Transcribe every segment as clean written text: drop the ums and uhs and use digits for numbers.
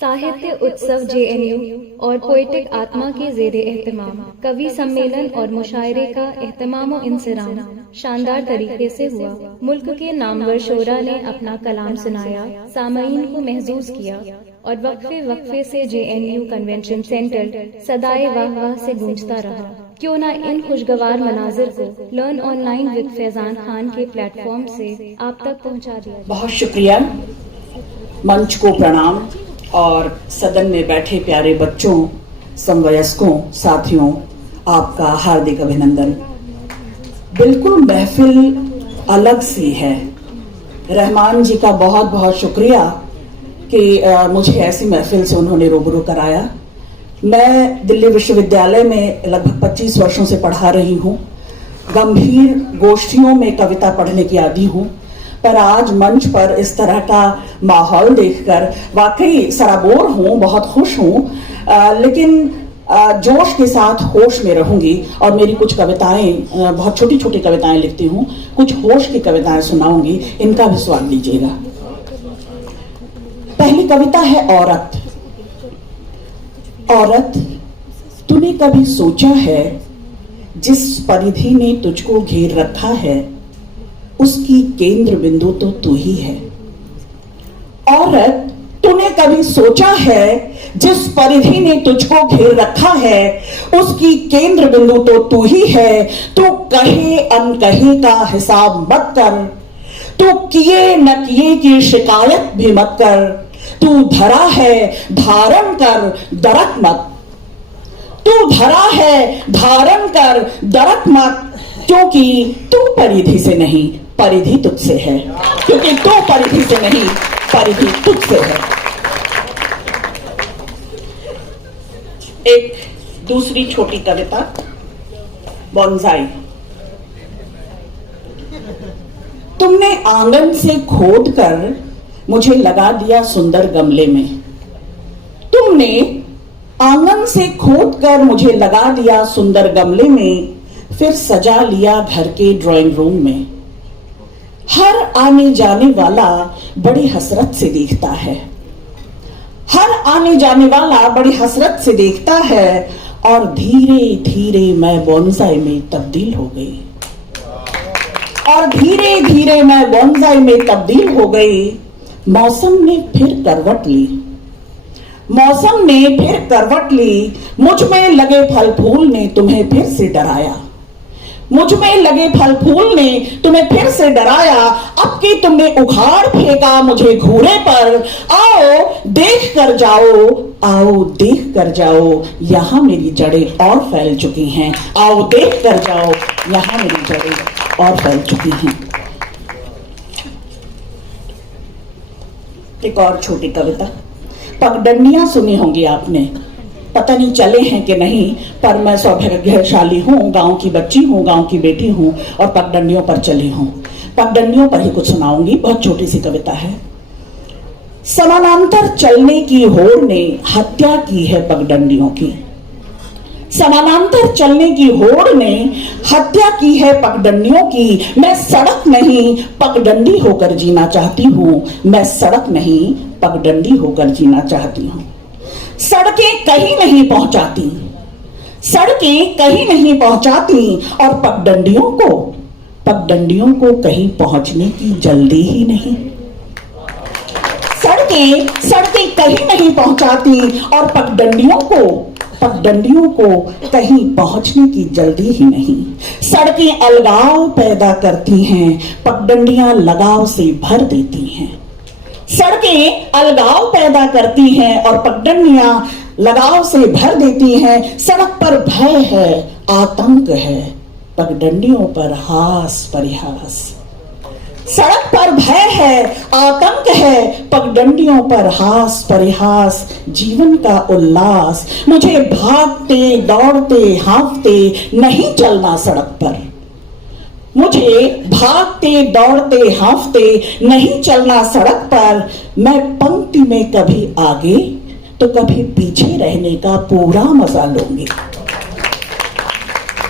साहित्य उत्सव जेएनयू और पोएटिक आत्मा के ज़ेरे एहतमाम कवि सम्मेलन और मुशायरे का एहतमाम व इंसराम शानदार तरीके से हुआ। मुल्क के नामवर शोरा ने अपना कलाम सुनाया, सामईन को महजूज किया और वक्फे वक्फे से जेएनयू कन्वेंशन सेंटर सदाए वाह वाह से गूंजता रहा। क्यों ना इन खुशगवार मनाजिर को learn online with Faizan Khan के प्लेटफॉर्म से आप तक पहुंचा दिया। बहुत शुक्रिया, मंच को प्रणाम और सदन में बैठे प्यारे बच्चों, समवयस्कों, साथियों, आपका हार्दिक अभिनंदन। बिल्कुल महफिल अलग सी है। रहमान जी का बहुत बहुत शुक्रिया कि मुझे ऐसी महफिल से उन्होंने रूबरू कराया। मैं दिल्ली विश्वविद्यालय में लगभग 25 वर्षों से पढ़ा रही हूँ। गंभीर गोष्ठियों में कविता पढ़ने की आदी हूँ, पर आज मंच पर इस तरह का माहौल देखकर वाकई सराबोर हूँ, बहुत खुश हूँ, लेकिन जोश के साथ होश में रहूंगी और मेरी कुछ कविताएं, बहुत छोटी छोटी कविताएं लिखती हूँ, कुछ होश की कविताएं सुनाऊंगी, इनका भी स्वाद लीजिएगा। पहली कविता है औरत। औरत, तूने कभी सोचा है जिस परिधि ने तुझको घेर रखा है उसकी केंद्र बिंदु तो तू ही है। औरत, तूने कभी सोचा है जिस परिधि ने तुझको घेर रखा है उसकी केंद्र बिंदु तो तू ही है। तू कहे अनकहे का हिसाब मत कर, तू किए न किए की शिकायत भी मत कर। तू धरा है धारण कर दरक मत, तू धरा है धारण कर दरक मत, क्योंकि तू परिधि से नहीं परिधि तुझसे है, क्योंकि तू परिधि से नहीं परिधि तुझसे है। एक दूसरी छोटी कविता, बोंसाई। तुमने आंगन से खोदकर मुझे लगा दिया सुंदर गमले में। तुमने आंगन से खोदकर मुझे लगा दिया सुंदर गमले में, फिर सजा लिया घर के ड्राइंग रूम में। हर आने जाने वाला बड़ी हसरत से देखता है, हर आने जाने वाला बड़ी हसरत से देखता है, और धीरे धीरे मैं बोंसाई में तब्दील हो गई, और धीरे धीरे मैं बोंसाई में तब्दील हो गई। मौसम ने फिर करवट ली, मौसम ने फिर करवट ली, मुझ में लगे फल फूल ने तुम्हें फिर से डराया, मुझ में लगे फल फूल ने तुम्हें फिर से डराया। अब कि तुमने उखाड़ फेंका मुझे घूरे पर, आओ देख कर जाओ, आओ देख कर जाओ, यहाँ मेरी जड़ें और फैल चुकी हैं। आओ देख कर जाओ, यहाँ मेरी जड़ें और फैल चुकी हैं। एक और छोटी कविता, पगडंडियां सुनी होंगी आपने, पता नहीं चले हैं कि नहीं, पर मैं सौभाग्यशाली हूँ, गांव की बच्ची हूँ, गांव की बेटी हूँ और पगडंडियों पर चली हूँ। पगडंडियों पर ही कुछ सुनाऊंगी। बहुत छोटी सी कविता है। समानांतर चलने की होड़ ने हत्या की है पगडंडियों की, समानांतर चलने की होड़ ने हत्या की है पगडंडियों की। मैं सड़क नहीं पगडंडी होकर जीना चाहती हूँ, मैं सड़क नहीं पगडंडी होकर जीना चाहती हूँ। सड़कें कहीं नहीं पहुंचाती, सड़कें कहीं नहीं पहुंचाती, और पगडंडियों को कहीं पहुंचने की जल्दी ही नहीं। सड़कें कहीं नहीं पहुंचाती और पगडंडियों को कहीं पहुंचने की जल्दी ही नहीं। सड़कें अलगाव पैदा करती हैं, पगडंडियां लगाव से भर देती हैं। सड़कें अलगाव पैदा करती हैं और पगडंडियां लगाव से भर देती हैं। सड़क पर भय है, आतंक है, पगडंडियों पर हास परिहास। सड़क पर भय है, आतंक है, पगडंडियों पर हास परिहास। जीवन का उल्लास, मुझे भागते दौड़ते हाँफते नहीं चलना सड़क पर, मुझे भागते दौड़ते हाँफते नहीं चलना सड़क पर। मैं पंक्ति में कभी आगे तो कभी पीछे रहने का पूरा मजा लूंगी,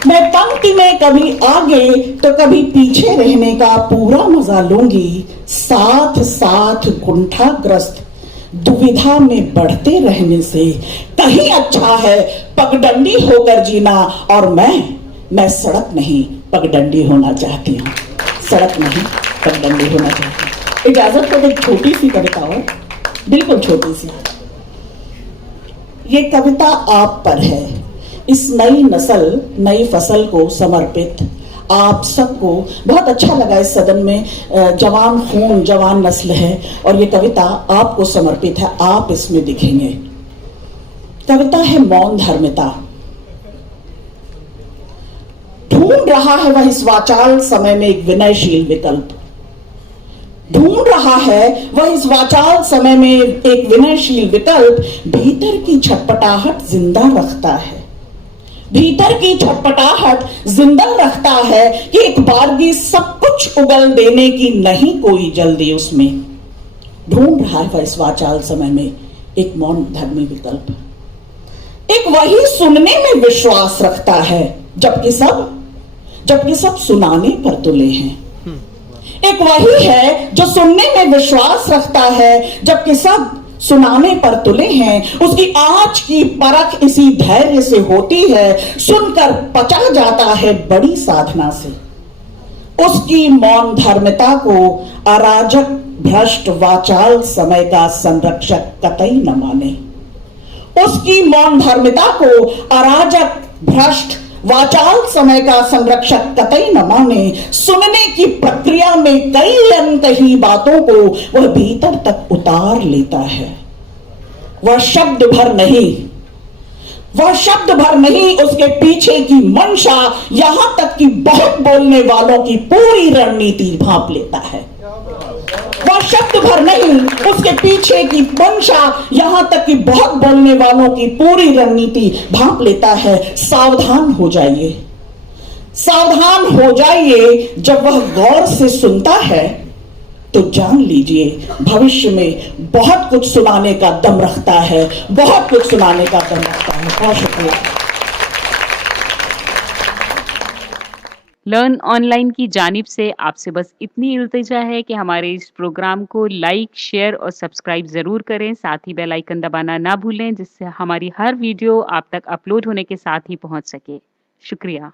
मैं पंक्ति में कभी आगे तो कभी पीछे रहने का पूरा मजा लूंगी। साथ साथ कुंठाग्रस्त दुविधा में बढ़ते रहने से कहीं अच्छा है पगडंडी होकर जीना। और मैं सड़क नहीं पगडंडी होना चाहती हूँ, सड़क नहीं पगडंडी होना चाहती हूँ। इजाजत हो एक छोटी सी कविता हो, बिल्कुल छोटी सी। ये कविता आप पर है, इस नई नस्ल नई फसल को समर्पित आप सबको। बहुत अच्छा लगा इस सदन में जवान खून जवान नस्ल है और ये कविता आपको समर्पित है, आप इसमें दिखेंगे। कविता है मौन धर्मिता। ढूंढ रहा है वह इस वाचाल समय में एक विनयशील विकल्प, ढूंढ रहा है वह इस वाचाल समय में एक विनयशील विकल्प। भीतर की छटपटाहट जिंदा रखता है, भीतर की छटपटाहट जिंदा रखता है कि एक बारगी सब कुछ उगल देने की नहीं कोई जल्दी उसमें। ढूंढ रहा है वह इस वाचाल समय में एक मौन धर्मी विकल्प। एक वही सुनने में विश्वास रखता है जबकि सब सुनाने पर तुले हैं। एक वही है जो सुनने में विश्वास रखता है जबकि सब सुनाने पर तुले हैं। उसकी आँच की परख इसी धैर्य से होती है, सुनकर पचा जाता है बड़ी साधना से। उसकी मौन धर्मिता को अराजक भ्रष्ट वाचाल समय का संरक्षक कतई न माने। उसकी मौन धर्मिता को अराजक भ्रष्ट वाचाल समय का संरक्षक कतई न माने। सुनने की प्रक्रिया में कई अनकही बातों को वह भीतर तक उतार लेता है। वह शब्द भर नहीं उसके पीछे की मंशा, यहां तक कि बहुत बोलने वालों की पूरी रणनीति भांप लेता है। वह शब्द भर नहीं उसके पीछे की मंशा, यहां तक कि बहुत बोलने वालों की पूरी रणनीति भांप लेता है। सावधान हो जाइए जब वह गौर से सुनता है तो जान लीजिए भविष्य में बहुत कुछ सुनाने का दम रखता है, बहुत कुछ सुनाने का दम रखता है। बहुत शुक्रिया। लर्न ऑनलाइन की जानिब से आपसे बस इतनी इल्तिजा है कि हमारे इस प्रोग्राम को लाइक, शेयर और सब्सक्राइब ज़रूर करें। साथ ही बेल आइकन दबाना ना भूलें जिससे हमारी हर वीडियो आप तक अपलोड होने के साथ ही पहुंच सके। शुक्रिया।